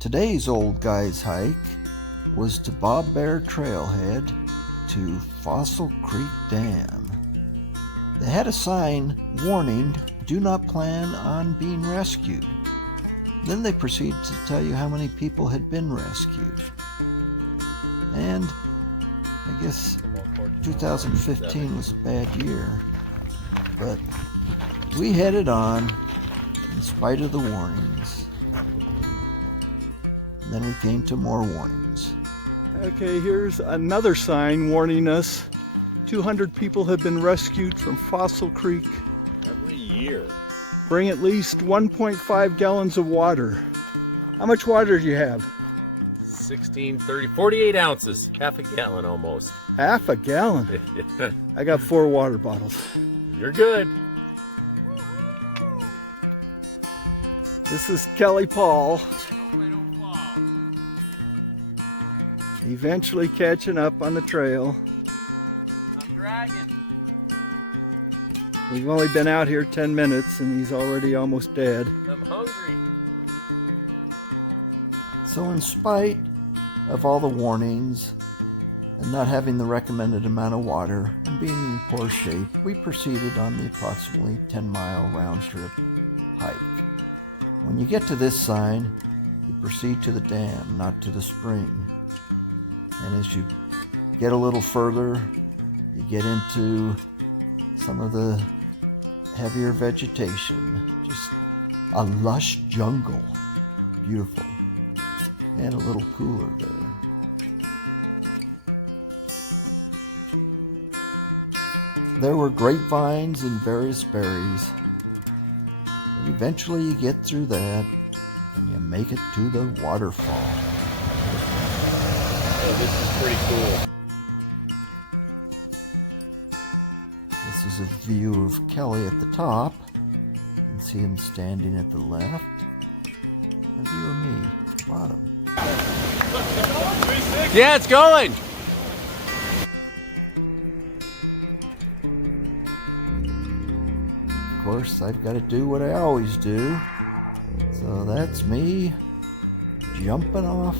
Today's old guy's hike was to Bob Bear Trailhead to Fossil Creek Dam. They had a sign warning, "Do not plan on being rescued." Then they proceeded to tell you how many people had been rescued. And I guess 2015 was a bad year, but we headed on in spite of the warnings. And then we came to more warnings. Okay, here's another sign warning us 200 people have been rescued from Fossil Creek. Every year. Bring at least 1.5 gallons of water. How much water do you have? 16, 30, 48 ounces. Half a gallon almost. Half a gallon? I got 4 water bottles. You're good. This is Kelly Paul. Eventually catching up on the trail. I'm dragging. We've only been out here 10 minutes and he's already almost dead. I'm hungry. So in spite of all the warnings and not having the recommended amount of water and being in poor shape, we proceeded on the approximately 10-mile round trip hike. When you get to this sign, you proceed to the dam, not to the spring. And as you get a little further, you get into some of the heavier vegetation. Just a lush jungle. Beautiful. And a little cooler there. There were grapevines and various berries. And eventually you get through that and you make it to the waterfall. Oh, this is pretty cool. This is a view of Kelly at the top. You can see him standing at the left. A view of me at the bottom. Yeah, it's going. Of course, I've got to do what I always do. So that's me jumping off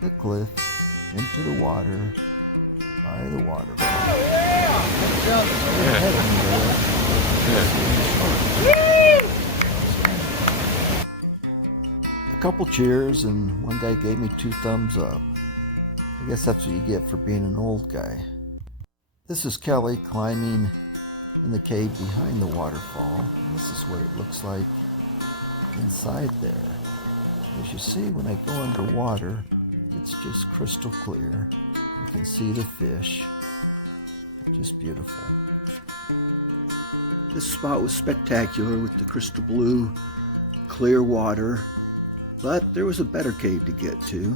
the cliff into the water by the waterfall. A couple cheers and one guy gave me 2 thumbs up. I guess that's what you get for being an old guy. This is Kelly climbing in the cave behind the waterfall. This is what it looks like inside there. As you see, when I go underwater, it's just crystal clear. You can see the fish. Just beautiful. This spot was spectacular with the crystal blue, clear water, but there was a better cave to get to.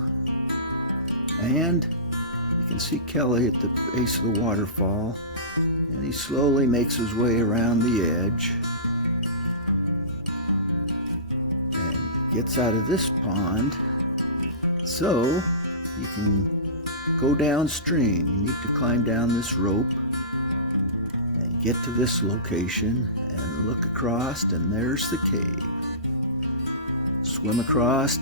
And you can see Kelly at the base of the waterfall, and he slowly makes his way around the edge and gets out of this pond. So you can go downstream. You need to climb down this rope and get to this location and look across, and there's the cave. Swim across,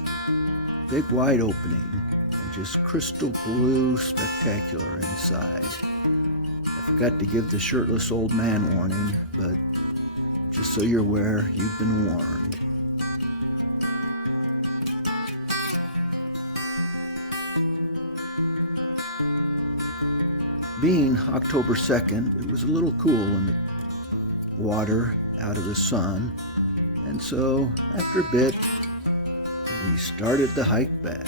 big wide opening, and just crystal blue, spectacular inside. I forgot to give the shirtless old man warning, but just so you're aware, you've been warned. Being October 2nd, it was a little cool in the water out of the sun, and so after a bit, we started the hike back.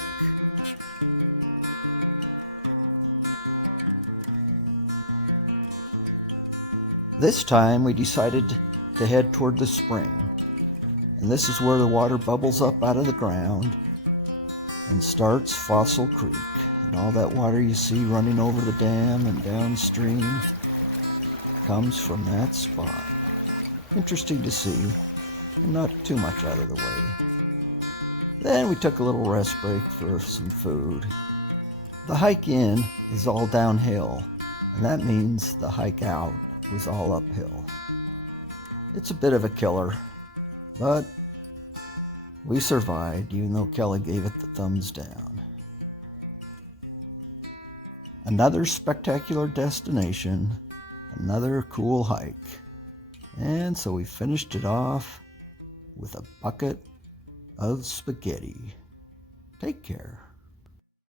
This time we decided to head toward the spring, and this is where the water bubbles up out of the ground and starts Fossil Creek. And all that water you see running over the dam and downstream comes from that spot. Interesting to see, and not too much out of the way. Then we took a little rest break for some food. The hike in is all downhill, and that means the hike out was all uphill. It's a bit of a killer, but We survived, even though Kelly gave it the thumbs down. Another spectacular destination, another cool hike. And so we finished it off with a bucket of spaghetti. Take care.